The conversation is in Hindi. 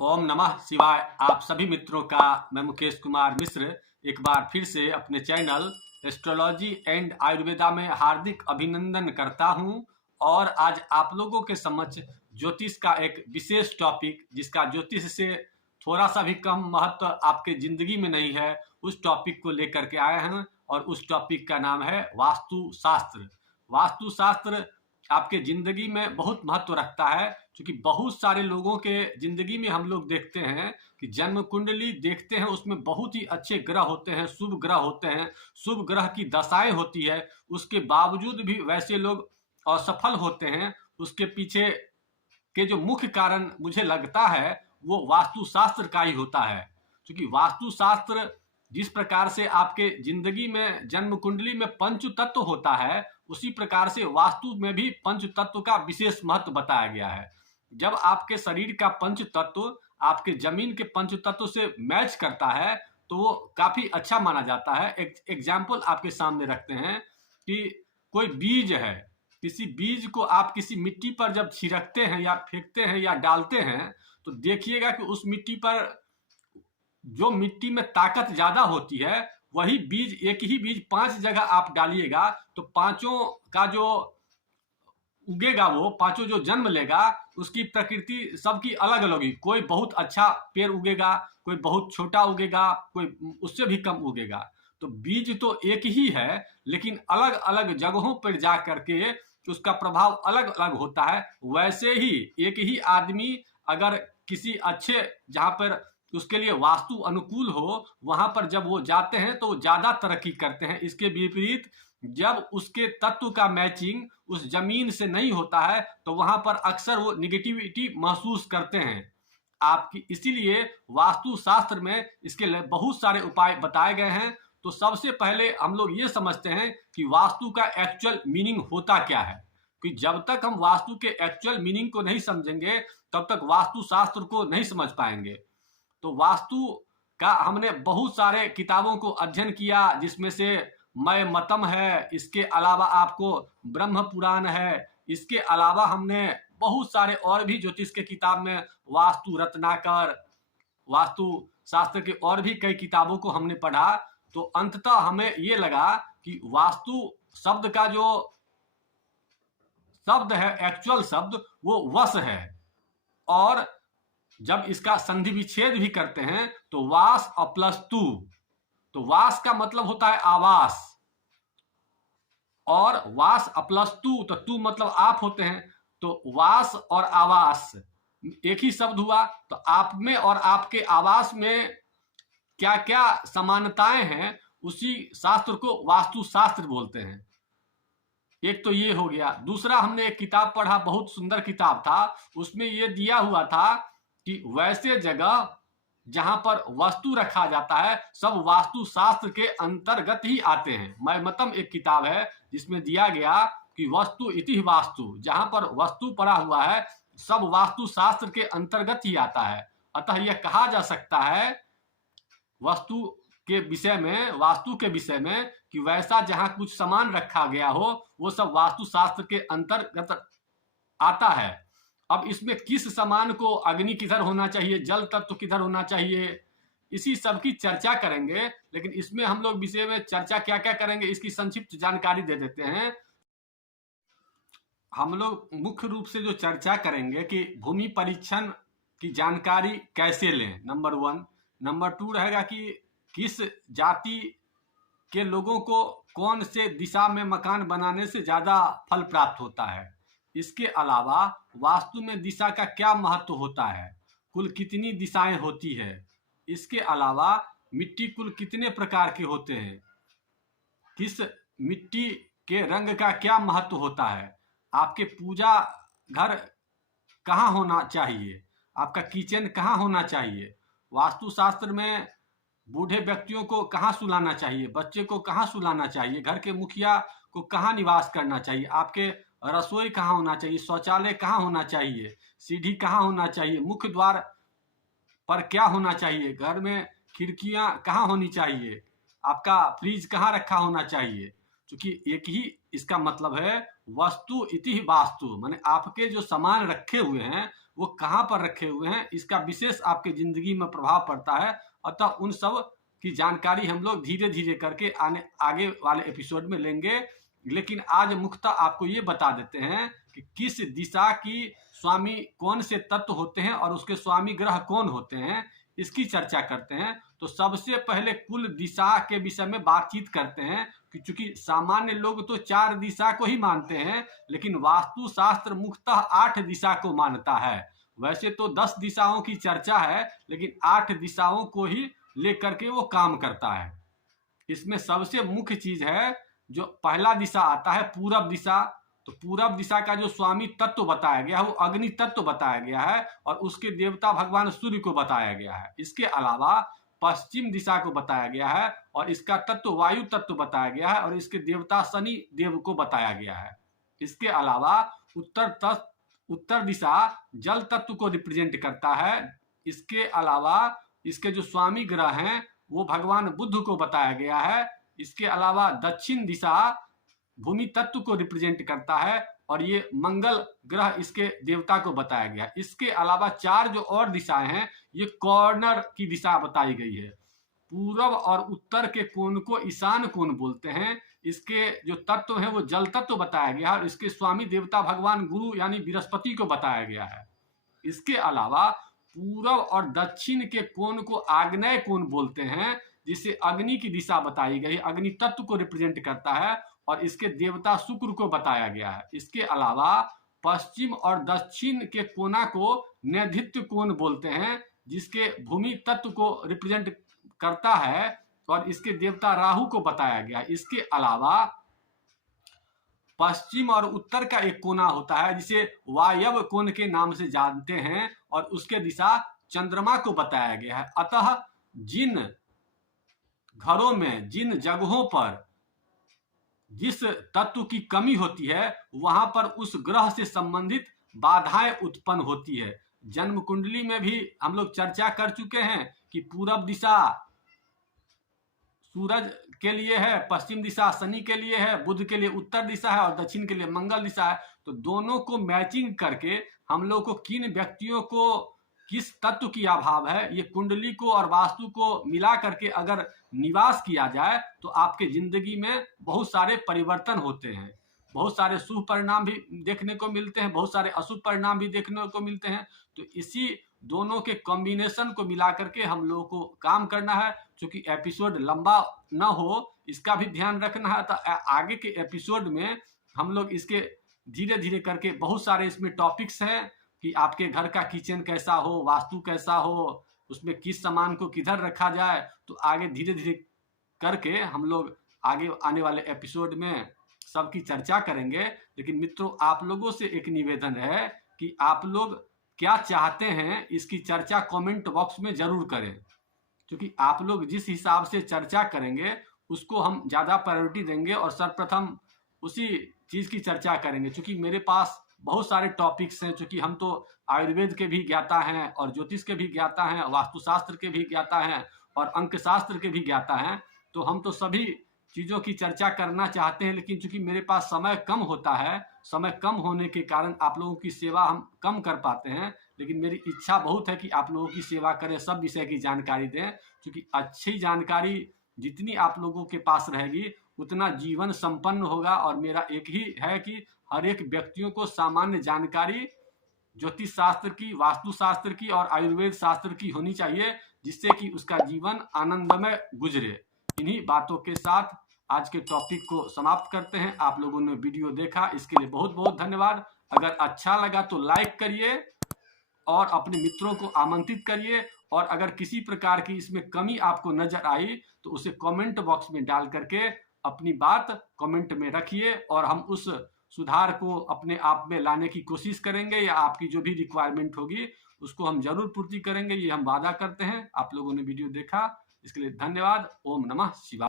ओम नमः शिवाय। आप सभी मित्रों का मैं मुकेश कुमार मिश्र एक बार फिर से अपने चैनल एस्ट्रोलॉजी एंड आयुर्वेदा में हार्दिक अभिनंदन करता हूं। और आज आप लोगों के समक्ष ज्योतिष का एक विशेष टॉपिक, जिसका ज्योतिष से थोड़ा सा भी कम महत्व आपके जिंदगी में नहीं है, उस टॉपिक को लेकर के आए हैं। और उस टॉपिक का नाम है वास्तु शास्त्र। वास्तु शास्त्र आपके जिंदगी में बहुत महत्व रखता है, क्योंकि बहुत सारे लोगों के जिंदगी में हम लोग देखते हैं कि जन्म कुंडली देखते हैं, उसमें बहुत ही अच्छे ग्रह होते हैं, शुभ ग्रह होते हैं, शुभ ग्रह की दशाएं होती है, उसके बावजूद भी वैसे लोग असफल होते हैं। उसके पीछे के जो मुख्य कारण मुझे लगता है वो वास्तुशास्त्र का ही होता है। क्योंकि वास्तुशास्त्र जिस प्रकार से आपके जिंदगी में जन्म कुंडली में पंच तत्व होता है, उसी प्रकार से वास्तु में भी पंच तत्व का विशेष महत्व बताया गया है। जब आपके शरीर का पंच तत्व आपके जमीन के पंच तत्व से मैच करता है तो वो काफी अच्छा माना जाता है। एक एग्जाम्पल आपके सामने रखते हैं कि कोई बीज है, किसी बीज को आप किसी मिट्टी पर जब छिड़कते हैं या फेंकते हैं या डालते हैं, तो देखिएगा कि उस मिट्टी पर जो मिट्टी में ताकत ज्यादा होती है, वही बीज, एक ही बीज 5 जगह आप डालिएगा तो पांचों का जो उगेगा, वो पांचों जो जन्म लेगा, उसकी प्रकृति सबकी अलग अलग होगी। कोई बहुत अच्छा पेड़ उगेगा, कोई बहुत छोटा उगेगा, कोई उससे भी कम उगेगा। तो बीज तो एक ही है, लेकिन अलग अलग जगहों पर जा करके उसका प्रभाव अलग अलग होता है। वैसे ही एक ही आदमी अगर किसी अच्छे, जहां पर उसके लिए वास्तु अनुकूल हो, वहां पर जब वो जाते हैं तो ज्यादा तरक्की करते हैं। इसके विपरीत जब उसके तत्व का मैचिंग उस जमीन से नहीं होता है तो वहां पर अक्सर वो निगेटिविटी महसूस करते हैं आपकी। इसीलिए वास्तु शास्त्र में इसके लिए बहुत सारे उपाय बताए गए हैं। तो सबसे पहले हम लोग ये समझते हैं कि वास्तु का एक्चुअल मीनिंग होता क्या है। कि जब तक हम वास्तु के एक्चुअल मीनिंग को नहीं समझेंगे, तब तक वास्तु शास्त्र को नहीं समझ पाएंगे। तो वास्तु का हमने बहुत सारे किताबों को अध्ययन किया, जिसमें से मय मतम है, इसके अलावा आपको ब्रह्म पुराण है, इसके अलावा हमने बहुत सारे और भी ज्योतिष के किताब में वास्तु रत्नाकर, वास्तु शास्त्र के और भी कई किताबों को हमने पढ़ा। तो अंततः हमें ये लगा कि वास्तु शब्द का जो शब्द है, एक्चुअल शब्द, वो वश है। और जब इसका संधि विच्छेद भी करते हैं तो वास और प्लस तू, तो वास का मतलब होता है आवास, और वास प्लस तू, तो तू मतलब आप होते हैं। तो वास और आवास एक ही शब्द हुआ। तो आप में और आपके आवास में क्या क्या समानताएं हैं, उसी शास्त्र को वास्तु शास्त्र बोलते हैं। एक तो ये हो गया। दूसरा, हमने एक किताब पढ़ा, बहुत सुंदर किताब था, उसमें ये दिया हुआ था कि वैसे जगह जहां पर वस्तु रखा जाता है सब वास्तु शास्त्र के अंतर्गत ही आते हैं। मयमतम एक किताब है जिसमें दिया गया कि वस्तु इति वास्तु, जहां पर वस्तु पड़ा हुआ है सब वास्तु शास्त्र के अंतर्गत ही आता है। अतः यह कहा जा सकता है वस्तु के विषय में, वास्तु के विषय में, कि वैसा जहां कुछ सामान रखा गया हो वो सब वास्तु शास्त्र के अंतर्गत आता है। अब इसमें किस सामान को अग्नि किधर होना चाहिए, जल तत्व किधर होना चाहिए, इसी सब की चर्चा करेंगे। लेकिन इसमें हम लोग विषय में चर्चा क्या क्या करेंगे, इसकी संक्षिप्त जानकारी दे देते हैं। हम लोग मुख्य रूप से जो चर्चा करेंगे कि भूमि परीक्षण की जानकारी कैसे लें, नंबर 1। नंबर 2 रहेगा कि किस जाति के लोगों को कौन से दिशा में मकान बनाने से ज्यादा फल प्राप्त होता है। इसके अलावा वास्तु में दिशा का क्या महत्व होता है, कुल कितनी दिशाएं होती है। इसके अलावा मिट्टी कुल कितने प्रकार के होते हैं, किस मिट्टी के रंग का क्या महत्व होता है, आपके पूजा घर कहाँ होना चाहिए, आपका किचन कहाँ होना चाहिए, वास्तुशास्त्र में बूढ़े व्यक्तियों को कहाँ सुलाना चाहिए, बच्चे को कहाँ सुलाना चाहिए, घर के मुखिया को कहाँ निवास करना चाहिए, आपके रसोई कहाँ होना चाहिए, शौचालय कहाँ होना चाहिए, सीढ़ी कहाँ होना चाहिए, मुख्य द्वार पर क्या होना चाहिए, घर में खिड़कियां कहाँ होनी चाहिए, आपका फ्रिज कहाँ रखा होना चाहिए। क्योंकि एक ही इसका मतलब है वस्तु इति वास्तु, माने आपके जो सामान रखे हुए हैं वो कहाँ पर रखे हुए हैं, इसका विशेष आपके जिंदगी में प्रभाव पड़ता है। अतः उन सब की जानकारी हम लोग धीरे धीरे करके आगे वाले एपिसोड में लेंगे। लेकिन आज मुख्यतः आपको ये बता देते हैं कि किस दिशा की स्वामी कौन से तत्व होते हैं और उसके स्वामी ग्रह कौन होते हैं, इसकी चर्चा करते हैं। तो सबसे पहले कुल दिशा के विषय में बातचीत करते हैं कि चूंकि सामान्य लोग तो 4 दिशा को ही मानते हैं, लेकिन वास्तु शास्त्र मुख्यतः 8 दिशा को मानता है। वैसे तो 10 दिशाओं की चर्चा है, लेकिन 8 दिशाओं को ही लेकर के वो काम करता है। इसमें सबसे मुख्य चीज है जो पहला दिशा आता है पूरब दिशा। तो पूरब दिशा का जो स्वामी तत्व बताया गया है वो अग्नि तत्व बताया गया है और उसके देवता भगवान सूर्य को बताया गया है। इसके अलावा पश्चिम दिशा को बताया गया है और इसका तत्व वायु तत्व बताया गया है और इसके देवता शनि देव को बताया गया है। इसके अलावा उत्तर दिशा जल तत्व को रिप्रेजेंट करता है। इसके अलावा इसके जो स्वामी ग्रह हैं वो भगवान बुद्ध को बताया गया है। इसके अलावा दक्षिण दिशा भूमि तत्व को रिप्रेजेंट करता है और ये मंगल ग्रह इसके देवता को बताया गया। इसके अलावा 4 जो और दिशाएं हैं ये कॉर्नर की दिशा बताई गई है। पूर्व और उत्तर के कोण को ईशान कोण बोलते हैं। इसके जो तत्व हैं वो जल तत्व बताया गया और इसके स्वामी देवता भगवान गुरु यानी बृहस्पति को बताया गया है। इसके अलावा पूर्व और दक्षिण के कोण को आग्नेय कोण बोलते हैं, जिसे अग्नि की दिशा बताई गई, अग्नि तत्व को रिप्रेजेंट करता है और इसके देवता शुक्र को बताया गया है। इसके अलावा पश्चिम और दक्षिण के कोना को नैऋत्य कोण बोलते हैं, जिसके भूमि तत्व को रिप्रेजेंट करता है और इसके देवता राहु को बताया गया। इसके अलावा पश्चिम और उत्तर का एक कोना होता है जिसे वायव्य कोण के नाम से जानते हैं और उसके दिशा चंद्रमा को बताया गया है। अतः जिन घरों में, जिन जगहों पर जिस तत्व की कमी होती है वहां पर उस ग्रह से संबंधित बाधाएं उत्पन्न होती है। जन्म कुंडली में भी हम लोग चर्चा कर चुके हैं कि पूरब दिशा सूरज के लिए है, पश्चिम दिशा शनि के लिए है, बुध के लिए उत्तर दिशा है और दक्षिण के लिए मंगल दिशा है। तो दोनों को मैचिंग करके हम लोग को किन व्यक्तियों को किस तत्व की अभाव है, ये कुंडली को और वास्तु को मिला करके अगर निवास किया जाए तो आपके जिंदगी में बहुत सारे परिवर्तन होते हैं। बहुत सारे शुभ परिणाम भी देखने को मिलते हैं, बहुत सारे अशुभ परिणाम भी देखने को मिलते हैं। तो इसी दोनों के कॉम्बिनेशन को मिला करके हम लोगों को काम करना है। क्योंकि एपिसोड लंबा ना हो इसका भी ध्यान रखना है। तो आगे के एपिसोड में हम लोग इसके धीरे धीरे करके बहुत सारे इसमें टॉपिक्स हैं कि आपके घर का किचन कैसा हो, वास्तु कैसा हो, उसमें किस सामान को किधर रखा जाए। तो आगे धीरे धीरे करके हम लोग आगे आने वाले एपिसोड में सबकी चर्चा करेंगे। लेकिन मित्रों, आप लोगों से एक निवेदन है कि आप लोग क्या चाहते हैं इसकी चर्चा कमेंट बॉक्स में जरूर करें, क्योंकि आप लोग जिस हिसाब से चर्चा करेंगे उसको हम ज़्यादा प्रायोरिटी देंगे और सर्वप्रथम उसी चीज़ की चर्चा करेंगे। क्योंकि मेरे पास बहुत सारे टॉपिक्स हैं, क्योंकि हम तो आयुर्वेद के भी ज्ञाता हैं और ज्योतिष के भी ज्ञाता हैं, वास्तुशास्त्र के भी ज्ञाता हैं और अंक शास्त्र के भी ज्ञाता हैं। तो हम तो सभी चीज़ों की चर्चा करना चाहते हैं, लेकिन चूंकि मेरे पास समय कम होता है, समय कम होने के कारण आप लोगों की सेवा हम कम कर पाते हैं। लेकिन मेरी इच्छा बहुत है कि आप लोगों की सेवा करें, सब विषय की जानकारी दें। क्योंकि अच्छी जानकारी जितनी आप लोगों के पास रहेगी उतना जीवन संपन्न होगा। और मेरा एक ही है कि हर एक व्यक्तियों को सामान्य जानकारी ज्योतिष शास्त्र की, वास्तु शास्त्र की और आयुर्वेद शास्त्र की होनी चाहिए, जिससे कि उसका जीवन आनंदमय गुजरे। इन्हीं बातों के साथ आज के टॉपिक को समाप्त करते हैं। आप लोगों ने वीडियो देखा इसके लिए बहुत बहुत धन्यवाद। अगर अच्छा लगा तो लाइक करिए और अपने मित्रों को आमंत्रित करिए। और अगर किसी प्रकार की इसमें कमी आपको नजर आई तो उसे कमेंट बॉक्स में डाल करके अपनी बात कमेंट में रखिए और हम उस सुधार को अपने आप में लाने की कोशिश करेंगे, या आपकी जो भी रिक्वायरमेंट होगी उसको हम जरूर पूर्ति करेंगे, ये हम वादा करते हैं। आप लोगों ने वीडियो देखा इसके लिए धन्यवाद। ओम नमः शिवाय।